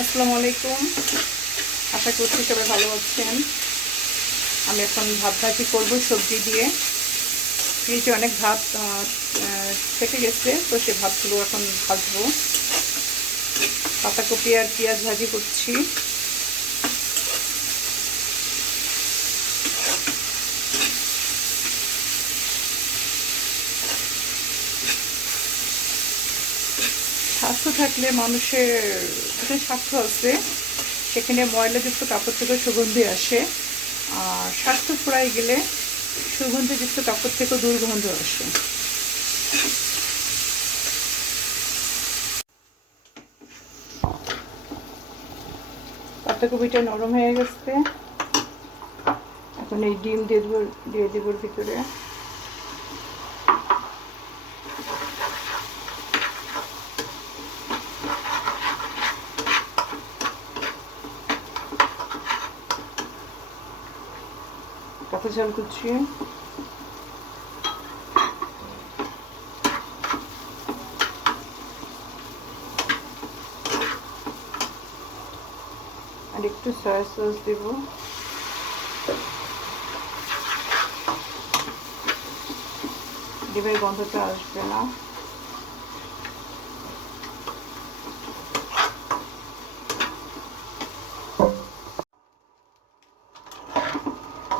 আসসালামু আলাইকুম। আশা করছি সবাই ভালো আছেন। আমি এখন ভাত ভাজি করব সবজি দিয়ে। ফ্রিজে অনেক ভাত থেকে গেছে, তো সে ভাতগুলো এখন ভাজবো। পাতাকপি আর পেঁয়াজ ভাজি করছি। স্বাস্থ্য থাকলে মানুষের দুটো স্বাস্থ্য আছে, সেখানে ময়লাযুক্ত কাপড় থেকে সুগন্ধি আসে। আর স্বাস্থ্য ফুরাই গেলে সুগন্ধিযুক্ত কাপড় থেকেও দুর্গন্ধ আসে। পাতাকপিটা নরম হয়ে গেছে, এখন এই ডিম দিয়ে দেবো ভিতরে। কাঁচা ঝাল কুচি, আর একটু সয়া সস দেব। ডিমের গন্ধটা আসবে না।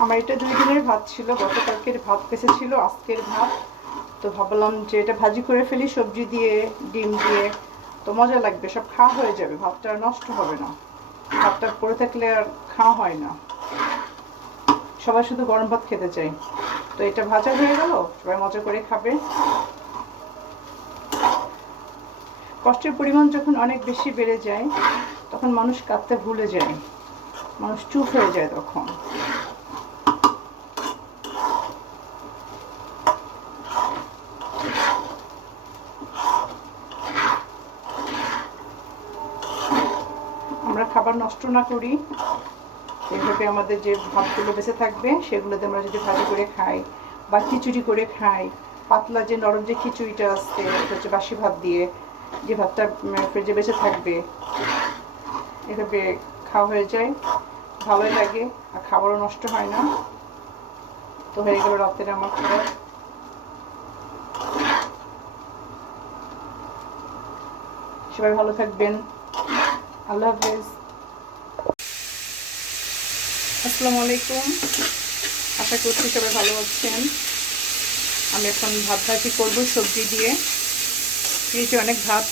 আমার এটা 2 দিনের ভাত ছিল, গতকালকের ভাত বেঁচে ছিল, আজকের ভাত। তো ভাবলাম যে এটা ভাজি করে ফেলি সবজি দিয়ে, ডিম দিয়ে, তো মজা লাগবে, সব খাওয়া হয়ে যাবে, ভাতটা নষ্ট হবে না। ভাতটা পড়ে থাকলে আর খাওয়া হয় না, সবাই শুধু গরম ভাত খেতে চায়। তো এটা ভাজা হয়ে গেল, সবাই মজা করে খাবে। কষ্টের পরিমাণ যখন অনেক বেশি বেড়ে যায়, তখন মানুষ কাঁদতে ভুলে যায়, মানুষ চুপ হয়ে যায় তখন। আমরা খাবার নষ্ট না করি, এইভাবে আমাদের যে ভাতগুলো বেঁচে থাকবে সেগুলোতে আমরা যদি ভাজি করে খাই বা খিচুড়ি করে খাই, পাতলা যে নরম যে খিচুড়িটা আসছে, এটা হচ্ছে বাসি ভাত দিয়ে, যে ভাতটা ফ্রিজে বেঁচে থাকবে, এভাবে খাওয়া হয়ে যায়, ভালোই লাগে, আর খাবারও নষ্ট হয় না। তো হয়ে গেল রাতের আমার খাবার। সবাই ভালো থাকবেন, আল্লাহ হাফেজ। আসসালামু আলাইকুম। আশা করছি সবাই ভালো আছেন। আমি এখন ভাত ভাজি করব সবজি দিয়ে। ফ্রিজে অনেক ভাত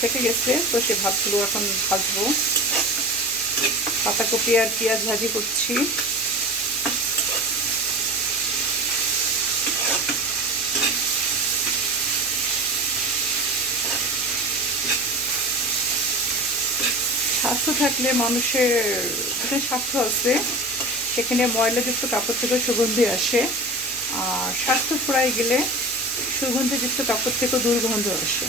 থেকে গেছে, তো সে ভাতগুলো এখন ভাজবো। পাতাকপি আর পেঁয়াজ ভাজি করছি। স্বাস্থ্য থাকলে মানুষের দুটো স্বাস্থ্য আছে, সেখানে ময়লাযুক্ত কাপড় থেকে সুগন্ধি আসে। আর স্বাস্থ্য ফুরাই গেলে সুগন্ধিযুক্ত কাপড় থেকেও দুর্গন্ধ আসে।